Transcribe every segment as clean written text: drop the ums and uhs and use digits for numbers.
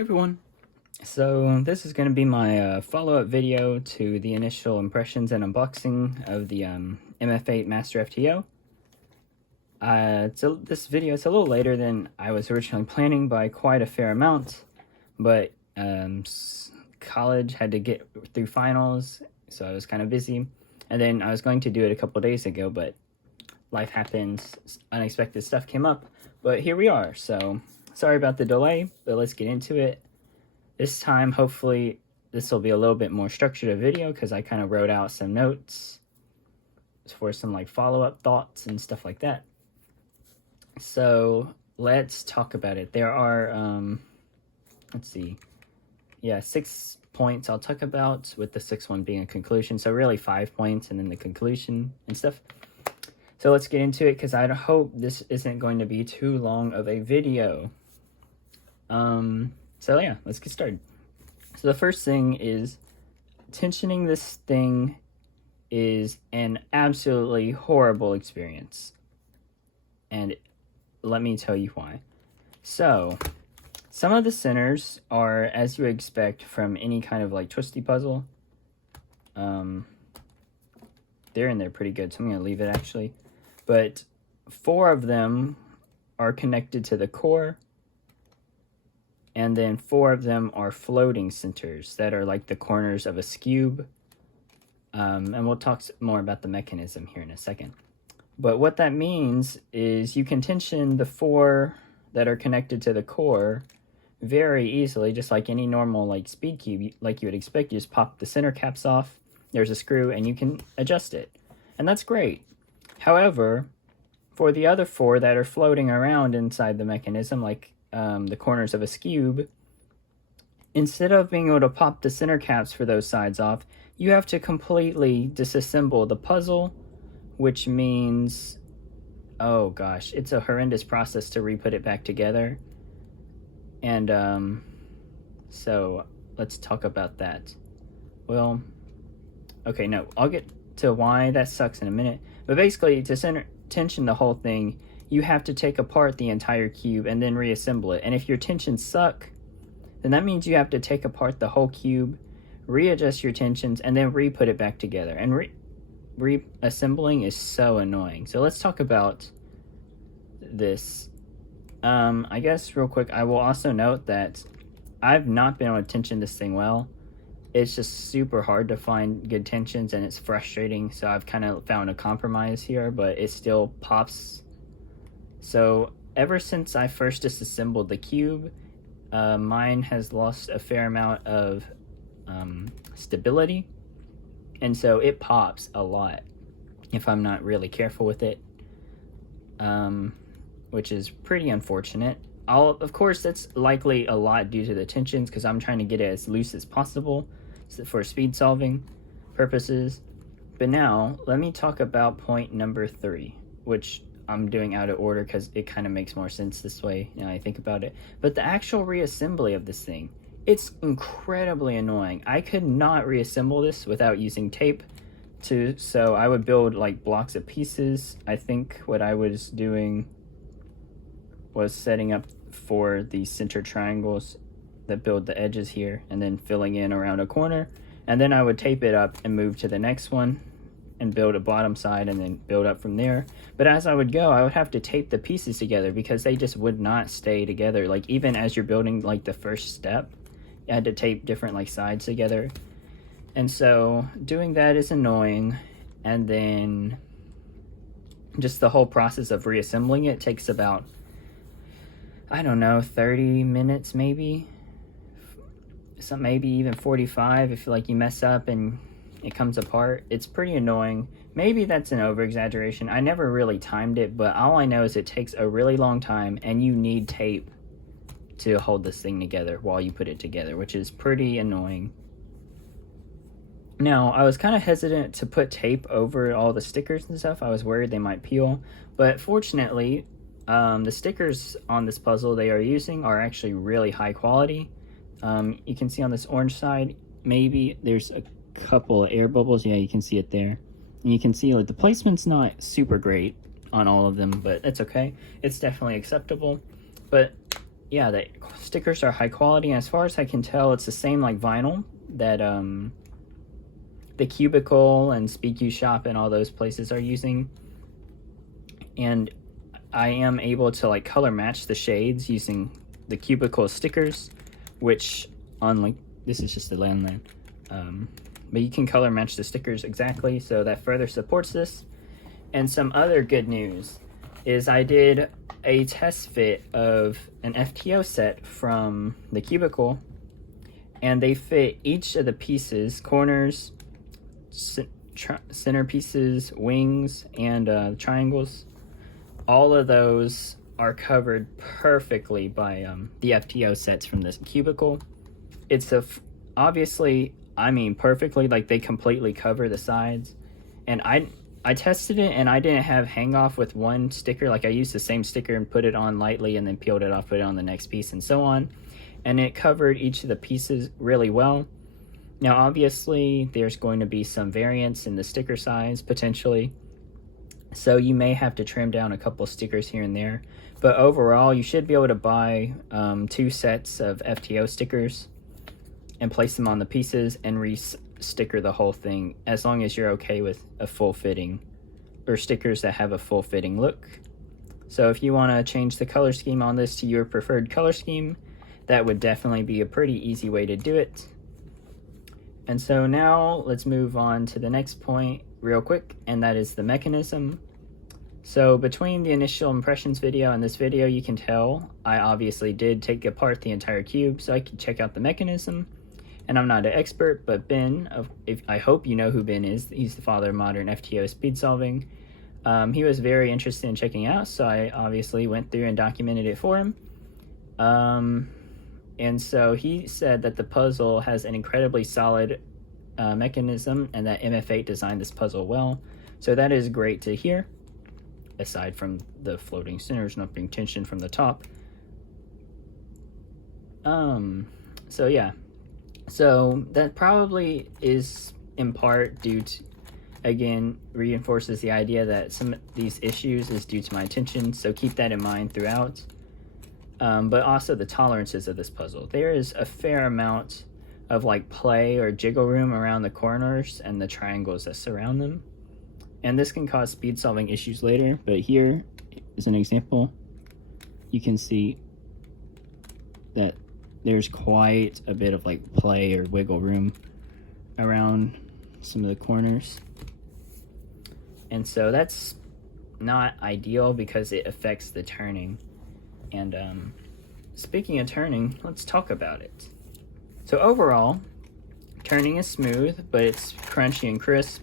Everyone. So this is going to be my follow-up video to the initial impressions and unboxing of the MF8 Master FTO. This video is a little later than I was originally planning by quite a fair amount, but college had to get through finals, so I was kind of busy. And then I was going to do it a couple days ago, but life happens, unexpected stuff came up. But here we are, so sorry about the delay, but let's get into it. This time, hopefully, this will be a little bit more structured a video because I kind of wrote out some notes for some like follow-up thoughts and stuff like that. So let's talk about it. There are, let's see, yeah, 6 points I'll talk about, with the sixth one being a conclusion. So really 5 points and then the conclusion and stuff. So let's get into it because I hope this isn't going to be too long of a video. So yeah, let's get started. So the first thing is, tensioning this thing is an absolutely horrible experience. And let me tell you why. So, some of the centers are, as you would expect from any kind of like twisty puzzle. They're in there pretty good, so I'm going to leave it actually. But 4 of them are connected to the core. And then 4 of them are floating centers that are like the corners of a cube. And we'll talk more about the mechanism here in a second. But what that means is you can tension the 4 that are connected to the core very easily, just like any normal like speed cube, like you would expect. You just pop the center caps off, there's a screw, and you can adjust it. And that's great. However, for the other 4 that are floating around inside the mechanism, like the corners of a cube, instead of being able to pop the center caps for those sides off, you have to completely disassemble the puzzle, which means, oh gosh, it's a horrendous process to re-put it back together. And so let's talk about that. Well, okay, no, I'll get to why that sucks in a minute. But basically, to tension the whole thing, you have to take apart the entire cube and then reassemble it. And if your tensions suck, then that means you have to take apart the whole cube, readjust your tensions, and then re-put it back together. And reassembling is so annoying. So let's talk about this. I guess real quick, I will also note that I've not been able to tension this thing well. It's just super hard to find good tensions, and it's frustrating. So I've kind of found a compromise here, but it still pops. So ever since I first disassembled the cube, mine has lost a fair amount of stability, and so it pops a lot if I'm not really careful with it, which is pretty unfortunate. Of course, that's likely a lot due to the tensions, because I'm trying to get it as loose as possible for speed solving purposes. But now, let me talk about point number 3, which I'm doing out of order because it kind of makes more sense this way now I think about it. But the actual reassembly of this thing, it's incredibly annoying. I could not reassemble this without using tape. So I would build like blocks of pieces. I think what I was doing was setting up for the center triangles that build the edges here, and then filling in around a corner. And then I would tape it up and move to the next one and build a bottom side and then build up from there. But as I would go, I would have to tape the pieces together because they just would not stay together. Like even as you're building like the first step, you had to tape different like sides together. And so doing that is annoying. And then just the whole process of reassembling it takes about, I don't know, 30 minutes maybe. Maybe even 45 if like you mess up and it comes apart. It's pretty annoying. Maybe that's an over-exaggeration. I never really timed it, but all I know is it takes a really long time, and you need tape to hold this thing together while you put it together, which is pretty annoying. Now, I was kind of hesitant to put tape over all the stickers and stuff. I was worried they might peel, but fortunately, the stickers on this puzzle they are using are actually really high quality. You can see on this orange side, maybe there's a couple of air bubbles. Yeah, you can see it there. And you can see like the placement's not super great on all of them, but it's okay. It's definitely acceptable. But yeah, the stickers are high quality, and as far as I can tell, it's the same like vinyl that the Cubicle and SpeedQ Shop and all those places are using. And I am able to like color match the shades using the Cubicle stickers, which on like, this is just a landline, but you can color match the stickers exactly, so that further supports this. And some other good news is I did a test fit of an FTO set from the Cubicle, and they fit each of the pieces, corners, center pieces, wings, and triangles. All of those are covered perfectly by the FTO sets from this Cubicle. It's obviously, I mean perfectly, like they completely cover the sides. And I tested it and I didn't have hang off with one sticker. Like I used the same sticker and put it on lightly and then peeled it off, put it on the next piece and so on. And it covered each of the pieces really well. Now obviously there's going to be some variance in the sticker size potentially, so you may have to trim down a couple stickers here and there, but overall you should be able to buy 2 sets of FTO stickers and place them on the pieces and re-sticker the whole thing, as long as you're okay with a full fitting, or stickers that have a full fitting look. So if you want to change the color scheme on this to your preferred color scheme, that would definitely be a pretty easy way to do it. And so now let's move on to the next point real quick, and that is the mechanism. So between the initial impressions video and this video, you can tell I obviously did take apart the entire cube so I could check out the mechanism. And I'm not an expert, but Ben, I hope you know who Ben is. He's the father of modern FTO speed solving. He was very interested in checking out, so I obviously went through and documented it for him. And so he said that the puzzle has an incredibly solid mechanism and that MF8 designed this puzzle well. So that is great to hear, aside from the floating centers not being tensioned from the top. So yeah. So that probably is in part due to, again, reinforces the idea that some of these issues is due to my tension, so keep that in mind throughout. But also the tolerances of this puzzle. There is a fair amount of like play or jiggle room around the corners and the triangles that surround them. And this can cause speed solving issues later, but here is an example. You can see that there's quite a bit of like play or wiggle room around some of the corners. And so that's not ideal because it affects the turning. And speaking of turning, let's talk about it. So overall, turning is smooth, but it's crunchy and crisp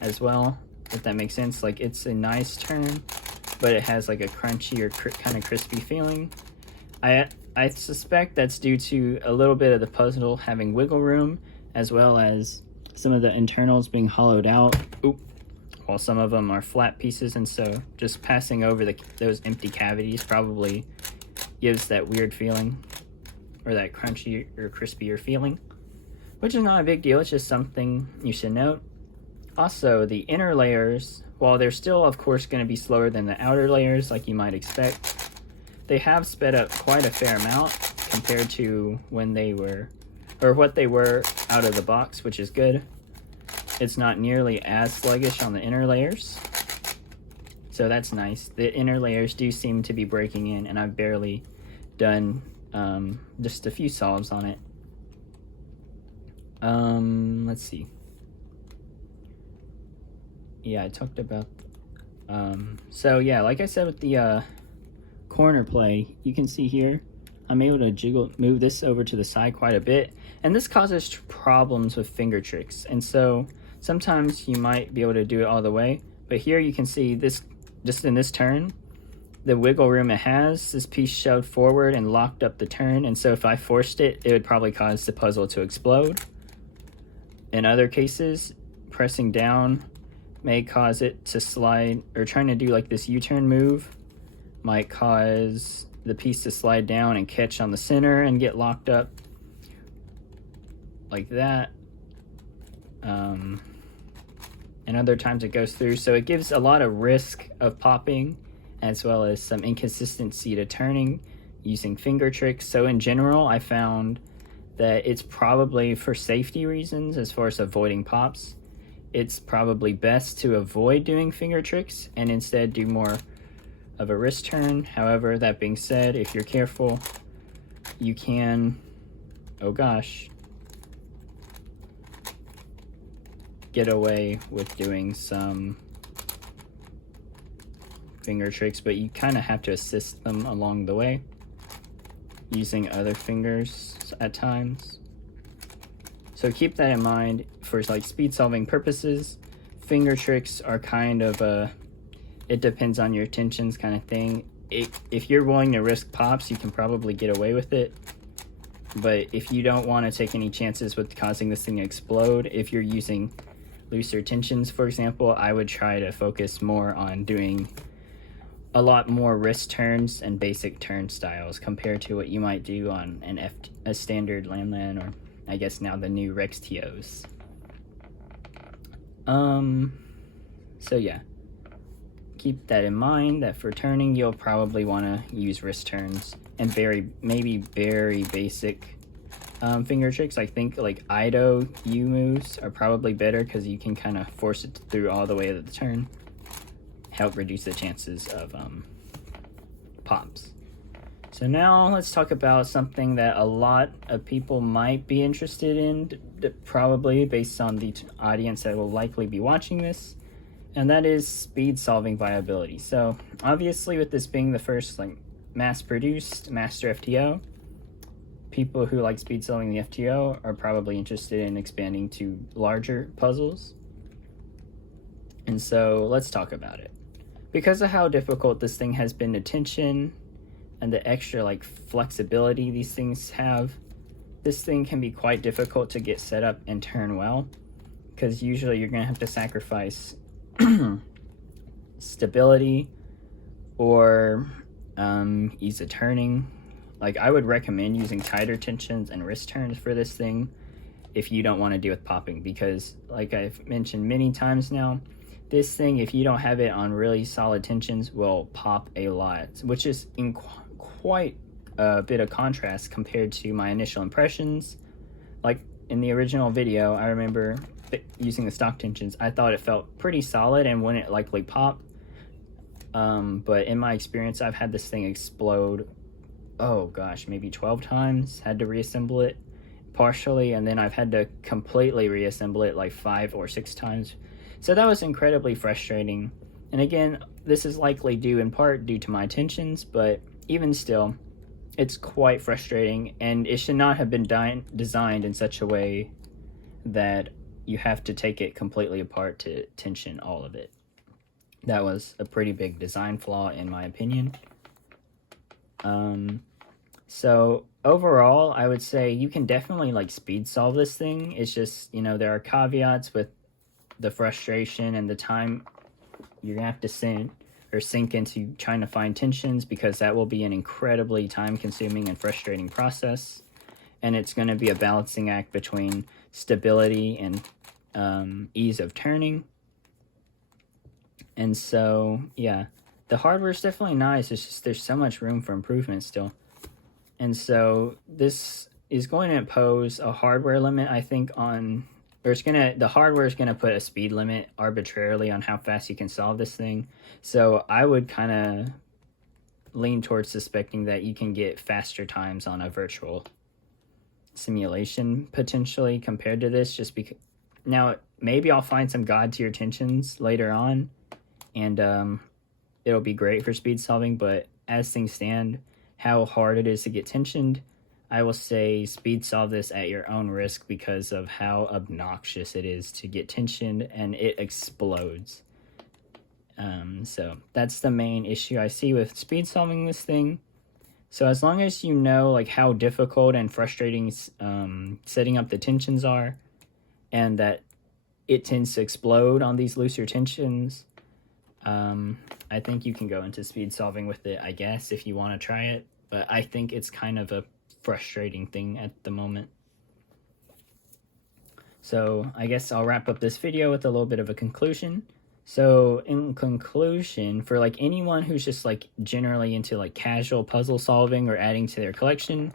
as well, if that makes sense. Like it's a nice turn, but it has like a crunchy or kind of crispy feeling. I suspect that's due to a little bit of the puzzle having wiggle room, as well as some of the internals being hollowed out. While some of them are flat pieces, and so just passing over those empty cavities probably gives that weird feeling, or that crunchy or crispier feeling, which is not a big deal. It's just something you should note. Also, the inner layers, while they're still of course going to be slower than the outer layers like you might expect, they have sped up quite a fair amount compared to when they were, or what they were out of the box, which is good. It's not nearly as sluggish on the inner layers, so that's nice. The inner layers do seem to be breaking in, and I've barely done just a few solves on it. Let's see. Yeah, I talked about so yeah, like I said with the corner play, you can see here I'm able to move this over to the side quite a bit, and this causes problems with finger tricks. And so sometimes you might be able to do it all the way, but here you can see this, just in this turn, the wiggle room it has, this piece shoved forward and locked up the turn, and so if I forced it, it would probably cause the puzzle to explode. In other cases, pressing down may cause it to slide, or trying to do like this U-turn move might cause the piece to slide down and catch on the center and get locked up like that. And other times it goes through, so it gives a lot of risk of popping, as well as some inconsistency to turning, using finger tricks. So in general, I found that it's probably for safety reasons, as far as avoiding pops, it's probably best to avoid doing finger tricks and instead do more of a wrist turn. However, that being said, if you're careful, you can, oh gosh, get away with doing some finger tricks, but you kind of have to assist them along the way using other fingers at times. So keep that in mind for like speed solving purposes. Finger tricks are kind of a, it depends on your tensions kind of thing. If you're willing to risk pops, you can probably get away with it. But if you don't want to take any chances with causing this thing to explode, if you're using looser tensions, for example, I would try to focus more on doing a lot more wrist turns and basic turn styles compared to what you might do on a standard Lamlan, or I guess now the new FTOs. So yeah, keep that in mind, that for turning you'll probably want to use wrist turns and maybe very basic finger tricks. I think like Ido U moves are probably better because you can kind of force it through all the way to the turn, help reduce the chances of pops. So now let's talk about something that a lot of people might be interested in, probably based on the audience that will likely be watching this, and that is speed solving viability. So obviously, with this being the first like mass-produced master FTO, people who like speed solving the FTO are probably interested in expanding to larger puzzles. And so let's talk about it. Because of how difficult this thing has been to tension and the extra like flexibility these things have, this thing can be quite difficult to get set up and turn well, because usually you're going to have to sacrifice stability or ease of turning. Like, I would recommend using tighter tensions and wrist turns for this thing if you don't want to deal with popping, because like I've mentioned many times now, this thing, if you don't have it on really solid tensions, will pop a lot, which is in quite a bit of contrast compared to my initial impressions. Like in the original video, I remember using the stock tensions. I thought it felt pretty solid and wouldn't likely pop. But in my experience, I've had this thing explode, oh gosh, maybe 12 times, had to reassemble it partially, and then I've had to completely reassemble it like 5 or 6 times. So that was incredibly frustrating. And again, this is likely due in part due to my tensions, but even still, it's quite frustrating, and it should not have been designed in such a way that you have to take it completely apart to tension all of it. That was a pretty big design flaw in my opinion. So overall, I would say you can definitely like speed solve this thing. It's just, you know, there are caveats with the frustration and the time you're gonna have to sink into trying to find tensions, because that will be an incredibly time consuming and frustrating process, and it's going to be a balancing act between stability and ease of turning. And so yeah, the hardware is definitely nice, it's just there's so much room for improvement still. And so this is going to impose a hardware limit, I think, on, or the hardware is gonna put a speed limit arbitrarily on how fast you can solve this thing. So I would kind of lean towards suspecting that you can get faster times on a virtual simulation potentially compared to this, just because now maybe I'll find some god tier tensions later on, and it'll be great for speed solving. But as things stand, how hard it is to get tensioned, I will say speed solve this at your own risk because of how obnoxious it is to get tensioned, and it explodes. So that's the main issue I see with speed solving this thing. So as long as you know like how difficult and frustrating setting up the tensions are, and that it tends to explode on these looser tensions, I think you can go into speed solving with it, I guess, if you want to try it. But I think it's kind of a frustrating thing at the moment. So I guess I'll wrap up this video with a little bit of a conclusion. So in conclusion, for like anyone who's just like generally into like casual puzzle solving or adding to their collection,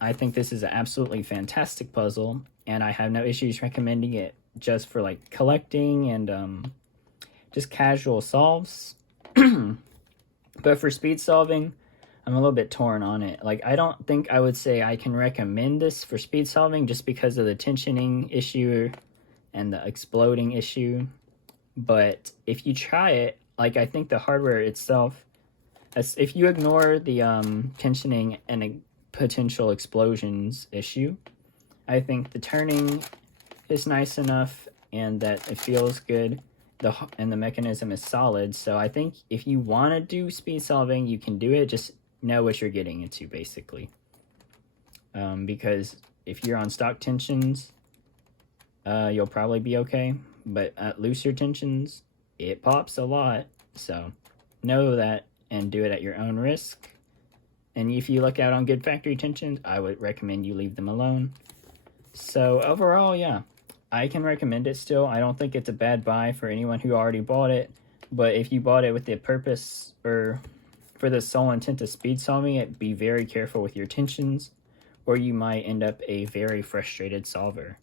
I think this is an absolutely fantastic puzzle, and I have no issues recommending it just for like collecting and just casual solves. But for speed solving, I'm a little bit torn on it. Like, I don't think I would say I can recommend this for speed solving just because of the tensioning issue and the exploding issue. But if you try it, like, I think the hardware itself, if you ignore the tensioning and potential explosions issue, I think the turning is nice enough and that it feels good. And the mechanism is solid. So I think if you want to do speed solving, you can do it. Just know what you're getting into, basically. Because if you're on stock tensions, you'll probably be okay. But at looser tensions, it pops a lot. So know that and do it at your own risk. And if you look out on good factory tensions, I would recommend you leave them alone. So overall, yeah, I can recommend it still. I don't think it's a bad buy for anyone who already bought it. But if you bought it with the purpose or for the sole intent of speed solving it, be very careful with your tensions, or you might end up a very frustrated solver.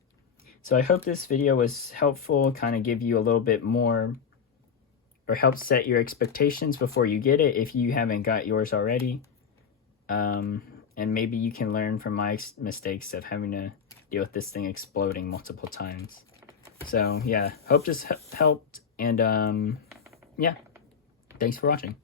So I hope this video was helpful, kind of give you a little bit more, or help set your expectations before you get it if you haven't got yours already. And maybe you can learn from my mistakes of having to deal with this thing exploding multiple times. So yeah, hope this helped, and yeah, thanks for watching.